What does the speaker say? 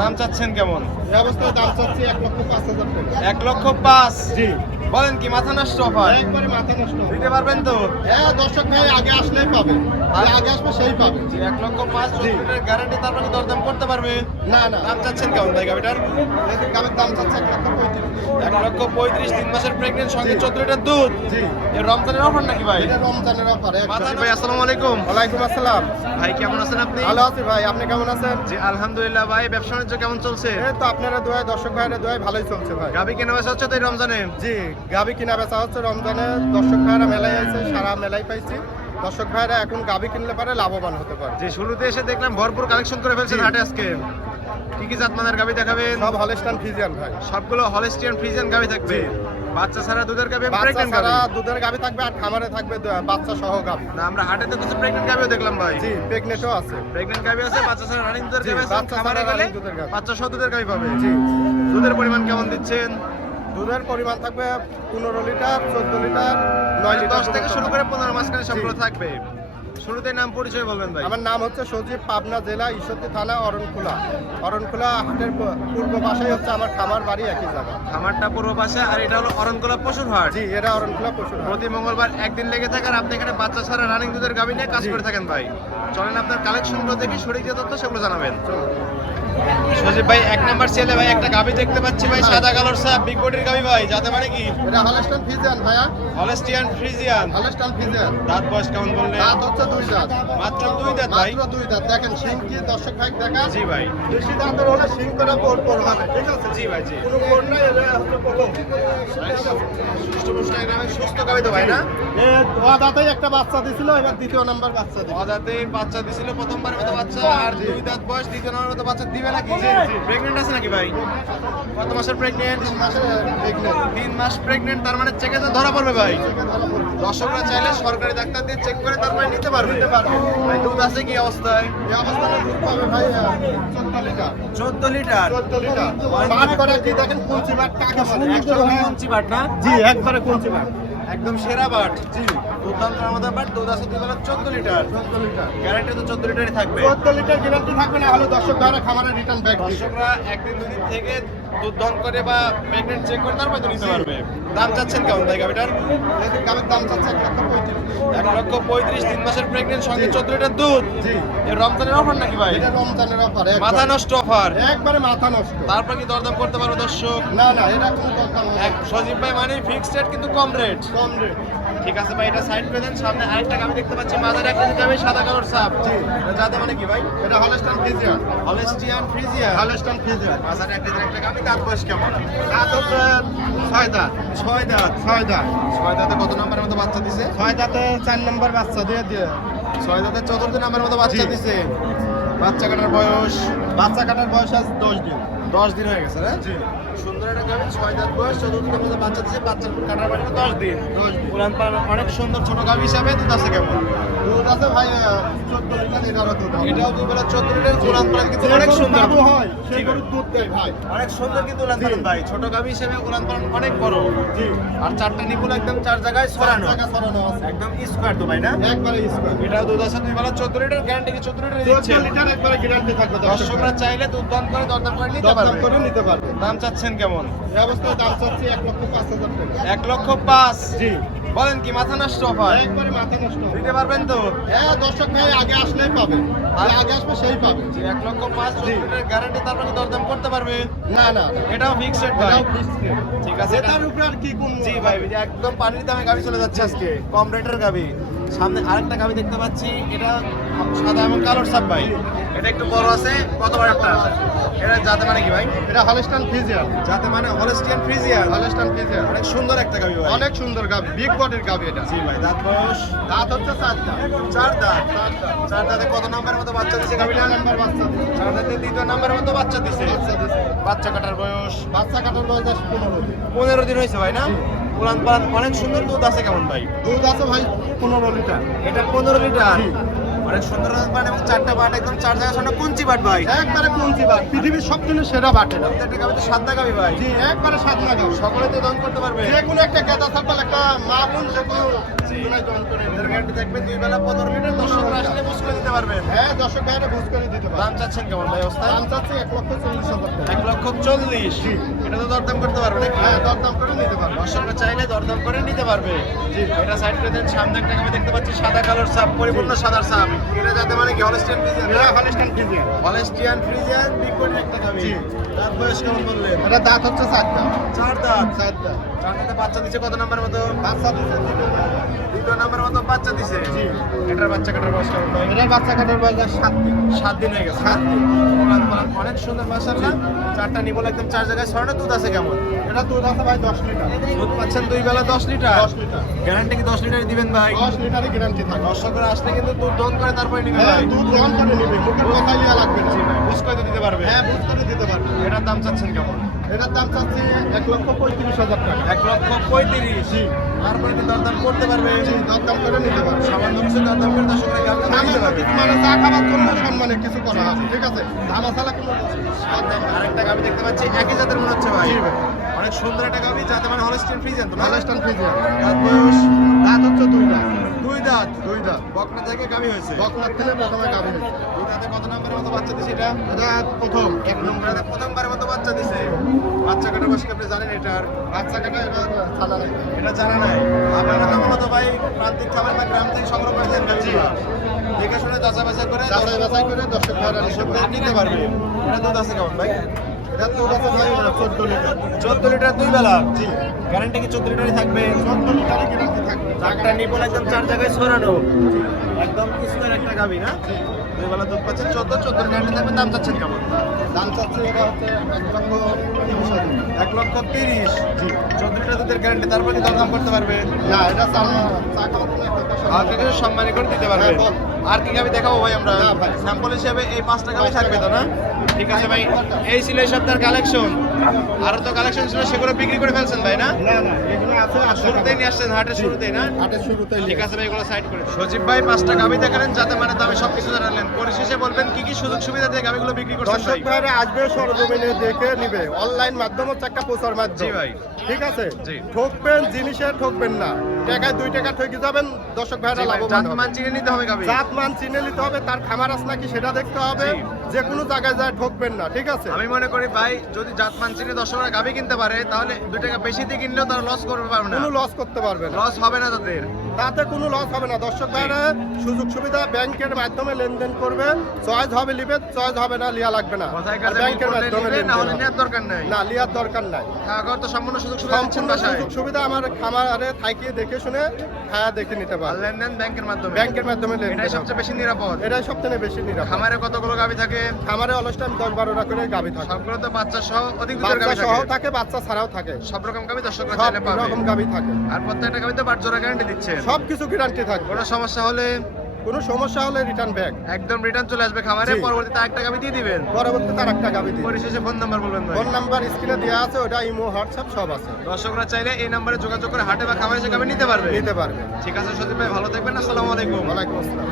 দাম চাচ্ছেন কেমন? এই অবস্থায় দাম চাচ্ছি 1,05,000 টাকা। 1,05,000। জি, বলেন কি মাথা নষ্ট অফার? একবারে মাথা নষ্ট। দিতে পারবেন তো? হ্যাঁ, দর্শক ভাই আগে আসলেই পাবে, আর আগে আসবে সেই পাবে। জি, 1,05,000 জি। গ্যারান্টি, তারপরে কি দরদাম করতে পারবে? না না, দাম চাচ্ছেন কেমন ভাই গাবিটার? গাবের দাম চাচ্ছে 1,35,000। 1,35,000, 3 মাসের প্রেগনেন্ট, সঙ্গে 14 লিটার দুধ। জি, এর রমজানের অফার নাকি ভাই? এটা রমজানের অফার। মাথান ভাই আসসালামু আলাইকুম। ওয়ালাইকুম আসসালাম। ভাই কেমন আছেন আপনি? ভালো আছি ভাই, আপনি কেমন আছেন? জি আলহামদুলিল্লাহ ভাই। ব্যবসা বাণিজ্য কেমন চলছে? এই তো আপনারা দোয়ায়, দর্শক ভাইরা দোয়ায় ভালোই চলছে ভাই। গাবি কেনা বেচা হচ্ছে তো এই রমজানে? জি, গাবি কিনা বেচা হচ্ছে রমজানে। দর্শক ভাইরা মেলায় আছে, সারা মেলায় পাইছি। দর্শক ভাইরা এখন গাবি কিনলে পারে লাভবান হতে পারে। যে শুরুতে এসে দেখলাম ভরপুর কালেকশন করে ফেলছেন জি। হাটে আজকে। কি কি জাতমানের গাবি দেখাবেন? সব হলস্টাইন ফ্রিজিয়ান ভাই। সবগুলো হলস্টিয়ান ফ্রিজিয়ান গাবি থাকবে। বাচ্চা ছাড়া দুধের গাবি, বাচ্চা প্রেগন্যান্ট গাবি। ছাড়া দুধের গাবি থাকবে, আর খামারে থাকবে বাচ্চা সহ গাবি। না, আমরা হাটে তো কিছু প্রেগন্যান্ট গাবিও দেখলাম ভাই। জি, প্রেগনেন্টও আছে। প্রেগন্যান্ট গাবি আছে, বাচ্চা ছাড়া রানিং দুধের জি, গাবি আছে। বাচ্চা খামারে ছাড়া গেলে running দুধের গাভী। বাচ্চা সহ দুধের গাবি পাবে। জি, দুধের পরিমাণ কেমন দিচ্ছেন? দুধের পরিমাণ থাকবে 15 লিটার, 14 লিটার, 9 লিটার 10 থেকে শুরু করে 15 মাঝখানে সবগুলো জি। থাকবে। শুরুতে নাম পরিচয় বলবেন ভাই। আমার নাম হচ্ছে সজীব, পাবনা জেলা ঈশ্বরদী থানা অরণখোলা। অরণখোলা হাটের পূর্ব পাশেই হচ্ছে আমার খামার বাড়ি, একই জায়গা। খামারটা পূর্ব পাশে, আর এটা হলো অরণকোলা পশুর হাট। জি, এটা অরণখোলা পশুর হাট। প্রতি মঙ্গলবার একদিন লেগে থাকে, আর আপনি এখানে বাচ্চা ছাড়া রানিং দুধের গাবি নিয়ে কাজ জি। করে থাকেন ভাই। চলেন আপনার কালেকশনগুলো দেখি, সঠিক যে তথ্য সেগুলো জানাবেন। চলুন। সজীব ভাই, এক নাম্বার ছেলে ভাই, একটা গাবি দেখতে পাচ্ছি ভাই, সাদা কালোর সাপ, বিগ বডির গাবি ভাই, যাতে মানে কি? এটা হলস্টাইন ফ্রিজিয়ান ভাইয়া, হলস্টিয়ান ফ্রিজিয়ান। Holstein Friesian. দাঁত বয়স কেমন বললেন? দাঁত হচ্ছে 2 দাঁত। মাত্র 2 দাঁত ভাই। মাত্র 2 দাঁত। দেখেন শিং কি দর্শক ভাই দেখা। জি ভাই। বেশি দাঁতের হলে শিং করে পর হবে, ঠিক আছে? জি ভাই, জি। কোনো পর নাই, এটা হচ্ছে প্রথম। সুস্থ গ্রামে সুস্থ গাবি তো ভাই না? দাঁতেই একটা বাচ্চা দিছিল, এবার দ্বিতীয় নাম্বার বাচ্চা দিল। অদাতে বাচ্চা দিছিল প্রথমবারের মতো বাচ্চা, আর 2 দাঁত বয়স, দ্বিতীয় নাম্বার মতো বাচ্চা দিবে নাকি? প্রেগন্যান্ট আছে নাকি ভাই? কত মাসের প্রেগন্যান্ট? 3 মাসের pregnant। 3 মাস প্রেগন্যান্ট, তার মানে চেকে তো ধরা পড়বে ভাই। দর্শকরা চাইলে সরকারি ডাক্তার দিয়ে চেক করে তারপরে নিতে পারবে। ভাই দুধ আছে কি অবস্থায়? এই অবস্থানে দুধ পাবে ভাই 14 লিটার। 14 লিটার। 14 লিটার। বাট করে কি দেখেন, কুঞ্চি বাট কাকে বলে? একদম কঞ্চি বাট না? জি, একবারে কুঞ্চি বাট। একদম সেরা বাট। জি, দুর্দান্ত আমাদের বাট, দুধ আছে 14 লিটার। 14 লিটার। গ্যারান্টি তো 14 লিটারই থাকবে। 14 লিটার গ্যারান্টি থাকবে, না হলে দর্শক ভাইরা খামারে রিটার্ন ব্যাক দিবে। দর্শকরা একদিন দুদিন থেকে দুধ দহন করে বা প্রেগনেন্ট চেক করে তারপরে তো নিতে পারবে। দাম চাচ্ছেন কেমন ভাই গাবিটার? এই গাবের দাম চাচ্ছে 1,35,000। 1,35,000, 3 মাসের প্রেগনেন্ট, সঙ্গে 14 লিটার দুধ। জি, এর রমজানের অফার নাকি ভাই? এটা রমজানের অফার। মাথা নষ্ট অফার। একবারে মাথা নষ্ট। তারপর কি দরদাম করতে পারবে দর্শক? না না, এটা কোনো কথা না। সজীব ভাই মানে ফিক্সড রেট, কিন্তু কম রেট। কম রেট। ঠিক আছে ভাই, এটা সাইড করে দেন। সামনে আরেকটা গাবি দেখতে পাচ্ছি, মাঝারে একটা গাবি, সাদা কালোর সাপ। জি। এটা যাতে মানে কি ভাই? এটা Holstein Friesian. Holstein Friesian. Holstein Friesian. মাঝারে একটা গাবি, দাঁত বয়স কেমন? দাঁত হচ্ছে 6 দাঁত। 6 দাঁত। 6 দাঁত। 6 দাঁতে কত নাম্বারের মতো বাচ্চা দিছে? 6 দাঁতে 4 নম্বর বাচ্চা দিয়ে 6 দাঁতে 4th নাম্বারের মতো বাচ্চা জি। দিছে। বাচ্চা কাটার বয়স বাচ্চা কাটার বয়স আছে 10 দিন। 10 দিন হয়ে গেছে না? জি, সুন্দর একটা গাবি, 6 দাঁত বয়স, 4th মতো বাচ্চা দিছে। বাচ্চার কাটার বয়স 10 দিন। 10 দিন। পুরান পাড়ার অনেক সুন্দর ছোট গাবি হিসাবে দুধ আছে কেমন? দুধ আছে ভাই 14 লিটার, এটারও দুধ হবে। এটাও দুবেলা 14 লিটার। পুরান পাড়া কিন্তু অনেক সুন্দর। বাবু হয়, জি সেই ভাই। গরুর দুধ দেয় ভাই। অনেক সুন্দর কিন্তু উলান পালান ভাই। ছোট গাবি হিসেবে উলান পালান অনেক বড়। জি, আর 4টা নিপুল একদম 4 জায়গায় ছড়ানো। জায়গা ছড়ানো আছে। একদম স্কোয়ার তো ভাই না? একবারে স্কোয়ার। এটাও দুধ আছে দুবেলা 14 লিটার, গ্যারান্টি কি 14 লিটার 14 দিচ্ছে? লিটার একবারে গ্যারান্টি থাকবে দর্শকরা চাইলে দুধ দান করে দরদাম করে নিতে দরদাম পারবে। করে নিতে পারবে। দাম চাচ্ছেন কেমন? এই অবস্থায় দাম চাচ্ছি 1,05,000 টাকা। 1,05,000। জি, বলেন কি মাথা নষ্ট অফার? একবারে মাথা নষ্ট। দিতে পারবেন তো? হ্যাঁ, দর্শক ভাই আগে আসলেই পাবে, আর আগে আসবে সেই পাবে। জি, 1,05,000 জি। লিটার গ্যারান্টি, তারপরে কি দরদাম করতে পারবে? না না, এটাও ফিক্সড রেট ভাই। এটাও fixed rate। ঠিক আছে, এটা এটার উপরে আর কি কোন? জি ভাই, একদম পানির দামে গাবি চলে যাচ্ছে আজকে, কম রেটের গাবি। সামনে আরেকটা গাবি দেখতে পাচ্ছি, এটা সাদা এবং কালোর সাপ ভাই। এটা একটু বড় আছে, কত বড় একটা? এটা যাতে মানে কি ভাই? এটা হলস্টাইন ফ্রিজিয়ান। যাতে মানে হলস্টিয়ান ফ্রিজিয়ান। হলস্টাইন ফ্রিজিয়ান অনেক সুন্দর একটা গাবি ভাই। অনেক সুন্দর গাবি, বিগ বডির গাবি এটা। জি ভাই, দাঁত বয়স দাঁত হচ্ছে 4 দাঁত। 4 দাঁত। 4 দাঁত। 4 দাঁতে কত নাম্বারের মতো বাচ্চা দিছে গাবিটা? 2 নাম্বার বাচ্চা দিছে। 4 দাঁতে 2 নাম্বারের মতো বাচ্চা দিছে। বাচ্চা দিছে। বাচ্চা কাটার বয়স বাচ্চা কাটার বয়স 15 দিন। 15 দিন হয়েছে ভাই না? উলান পালান অনেক সুন্দর। দুধ আছে কেমন ভাই? দুধ আছে ভাই 15 লিটার। এটা 15 লিটার। জি। অনেক সুন্দর বাট, এবং 4টা বাট একদম 4 জায়গায় শোনা কুঞ্চি বাট ভাই। একবারে কুঞ্চি বাট, পৃথিবীর সবথেকে সেরা বাট এটা। প্রত্যেকটা গাবি তো সাদা গাবি ভাই। জি, একবারে স্বাদ লাগে। সকলে তো দহন করতে পারবে। যে কোনো একটা গেদা থাকলে একটা মা বোন যে কোনো দুনাই দহন করে নিতে এদের পারবে। গ্যারান্টি থাকবে 2 বেলা 15 লিটার। দর্শকরা আসলে বুঝ করে দিতে পারবেন। হ্যাঁ, দর্শক ভাইরা বুঝ করে দিতে পারবে। দাম চাচ্ছেন কেমন ভাই অবস্থা? দাম চাচ্ছি 1,40,000 1,40,000 জি। এটা তো দরদাম করতে পারবে নাকি? হ্যাঁ, দরদাম করে নিতে পারবে। দর্শকরা চাইলে দরদাম করে নিতে পারবে। জি। এটা সাইড করে দেন। সামনে একটা আমি দেখতে পাচ্ছি সাদা কালোর সাপ, পরিপূর্ণ সাদার সাপ। এটা যাতে মানে কি হলস্টিয়ান ফ্রিজিয়ান? এরা হলিস্টান ফ্রিজিয়ান। হলস্টিয়ান ফ্রিজিয়ান বিগ একটা গাবি। জি। দাঁত বয়স কেমন বললেন? এটা দাঁত হচ্ছে 4টা। 4 দাঁত। 4 দাঁত। 4 দাঁতে বাচ্চা দিছে কত নাম্বার মতো? বাচ্চা দিচ্ছে 2 নাম্বার মতো বাচ্চা দিছে। জি। এটার বাচ্চা কাটার বয়স কেমন ভাই? এটার বাচ্চা কাটার বয়স 7 দিন। 7 দিন হয়ে গেছে। 7 দিন। উলান পালান অনেক সুন্দর মাশাআল্লাহ। 4টা নিবল একদম 4 জায়গায় ছড়ানো। দুধ আছে কেমন? এটা দুধ আছে ভাই 10 লিটার। দুধ পাচ্ছেন 2 বেলা 10 লিটার। 10 লিটার। গ্যারান্টি কি 10 লিটারই দিবেন ভাই? 10 লিটারই গ্যারান্টি থাকে। দর্শকরা আসলে কিন্তু দুধ দহন করে তারপরে নিবে হ্যাঁ, ভাই। দুধ গ্রহণ করে নিবে। মুখের কথাই লিয়া লাগবে না। জি ভাই, বুঝ করে দিতে পারবে। হ্যাঁ, বুঝ করে দিতে পারবে। এটার দাম চাচ্ছেন কেমন? এটার দাম চাচ্ছি 1,35,000 টাকা। 1,35,000। জি। তারপরে কি দরদাম করতে পারবে? জি, দরদাম করে নিতে পারবে। সামান্য কিছু দরদাম করে দর্শকরা গাড়ি নিতে সামান্য পারবে। কিছু মানে চা খাবার জন্য সম্মানে কিছু করা আছে, ঠিক আছে? দামা ছাড়া কোনো সাথে আরেকটা গাবি দেখতে পাচ্ছি একই জাতের মনে হচ্ছে ভাই। জি ভাই। অনেক সুন্দর একটা গাবি যাতে মানে হলস্টিয়ান ফ্রিজিয়ান তো না? হলিস্টান ফ্রিজিয়ান। দাঁত বয়স দাঁত হচ্ছে 2 দাঁত। 2 দাঁত। 2 দাঁত। বকনা থেকে গাবি হয়েছে। বকনার থেকে প্রথমে গাভী হয়েছে। 2 দাঁতে কত নাম্বারের মতো বাচ্চা দিছে এটা? এটা প্রথম 1 নম্বর। নম্বরে প্রথমবারের মতো বাচ্চা দিছে। বাচ্চা কাটার বয়স কি আপনি জানেন এটার? বাচ্চা কাটা এটা ছাড়া নাই। এটা জানা নাই। আপনারা তো মূলত ভাই প্রান্তিক খাবার বা গ্রাম থেকে সংগ্রহ করেছেন জি। দেখে শুনে যাচাই বাছাই করে যাচাই বাছাই করে দর্শক ভাইরা নিতে দর্শকরা পারবে। নিতে পারবে। এটা দুধ আছে কেমন ভাই? এটা তো আছে ভাই 14 লিটার। 14 লিটার 2 বেলা। জি। গ্যারান্টি কি 14 লিটারই থাকবে? 14 লিটারই গ্যারান্টি থাকবে। চারটা নিপল একদম 4 জায়গায় ছড়ানো। একদম কিসমের একটা গাবি না? 2 বেলা দুধ পাচ্ছেন 14 গ্যারান্টি থাকবে। দাম চাচ্ছেন কেমন? দাম চাচ্ছে এটা হচ্ছে 1,30,000। 1,30,000। 14 লিটার দুধের গ্যারান্টি, তারপর কি দাম করতে পারবে? না, এটা চা খাওয়ার জন্য একটা আমাকে কিছু সম্মানী করে দিতে পারবে। হ্যাঁ, বল। আর কি গাবি দেখাবো ভাই আমরা? না ভাই। স্যাম্পল হিসেবে এই 5টা গাবি থাকবে তো না? ঠিক আছে ভাই, এই ছিল এই সপ্তাহের কালেকশন। আরো তো কালেকশন ছিল, সেগুলো বিক্রি করে ফেলছেন ভাই না? না, না, এখানে আছে শুরুতেই নিয়ে আসছেন, হাটের শুরুতেই না? হাটের শুরুতেই ঠিক আছে ভাই, এগুলো সাইড করে দিন। সজীব ভাই 5টা গাবি দেখালেন যাতে মানে দামে সবকিছু জানালেন। পরিশেষে বলবেন কি কি সুযোগ সুবিধা দিয়ে গাবিগুলো বিক্রি করছেন দর্শক ভাই? ভাইরা আসবে, সরজমিনে দেখে নিবে। অনলাইন মাধ্যম হচ্ছে একটা প্রচার মাধ্যম। জি ভাই। ঠিক আছে? জি। ঠকবেন জিনিসে, ঠকবেন না। টাকায় 2 টাকা ঠকে যাবেন, দর্শক ভাইরা লাভবান জাত হবে। মান চিনে নিতে হবে গাবি। জাত মান চিনে নিতে হবে, তার খামার আছে নাকি সেটা দেখতে হবে। জি। যে কোনো জায়গায় যায় ঠকবেন না, ঠিক আছে? আমি মনে করি ভাই যদি জাত মান চিনে দর্শকরা গাবি কিনতে পারে তাহলে 2 টাকা বেশি দিয়ে কিনলেও তারা লস করবে পারবে না। কোনো লস করতে পারবে না, লস হবে না তাদের। তাতে কোনো লস হবে না। দর্শক ভাইরা সুযোগ সুবিধা ব্যাংকের মাধ্যমে লেনদেন করবে। চয়েস হবে লিবে, চয়েস হবে না লিয়া লাগবে না। কথায় আর কাজে ব্যাংকের করলে মাধ্যমে নিবে, না হলে লেনদেন নেওয়ার দরকার নাই। না, লিয়ার দরকার নাই। খাওয়া খাওয়ার তো সম্পূর্ণ সুযোগ সুবিধা দিচ্ছেন সম্পূর্ণ বাসায়। সুযোগ সুবিধা আমার খামারে থাকিয়ে দেখে শুনে খায়া দেখে নিতে আর পারবে। লেনদেন ব্যাংকের মাধ্যমে। ব্যাংকের মাধ্যমে লেনদেন এটাই হবে। সবচেয়ে বেশি নিরাপদ। এটাই সবথেকে বেশি নিরাপদ। খামারে কতগুলো গাবি থাকে? খামারে অলস টাইম 10-12টা করে গাভী থাকে। সবগুলো তো বাচ্চা সহ অধিক দুধের বাচ্চা গাবি সহ থাকে। থাকে, বাচ্চা ছাড়াও থাকে। সব রকম গাবি দর্শকরা সব চাইলে পাবে। রকম গাভী থাকে। আর প্রত্যেকটা গাবিতে 5 জোড়া গ্যারান্টি দিচ্ছেন। সবকিছু গ্যারান্টি থাকবে। কোনো সমস্যা হলে কোনো সমস্যা হলে রিটার্ন ব্যাক। একদম রিটার্ন চলে আসবে খামারে, জি। পরবর্তীতে একটা গাবি দিয়ে দিবেন। পরবর্তীতে আর একটা গাভী দিই। পরিশেষে ফোন নাম্বার বলবেন ভাই। ফোন নাম্বার স্ক্রিনে দেওয়া আছে, ওটা ইমো, হোয়াটসঅ্যাপ সব আছে, দর্শকরা চাইলে এই নম্বরে যোগাযোগ করে হাটে বা খামারে এসে গাবি নিতে পারবে। নিতে পারবে। ঠিক আছে সজীব ভাই, ভালো থাকবেন। আসসালামু আলাইকুম। ওয়ালাইকুম আসসালাম।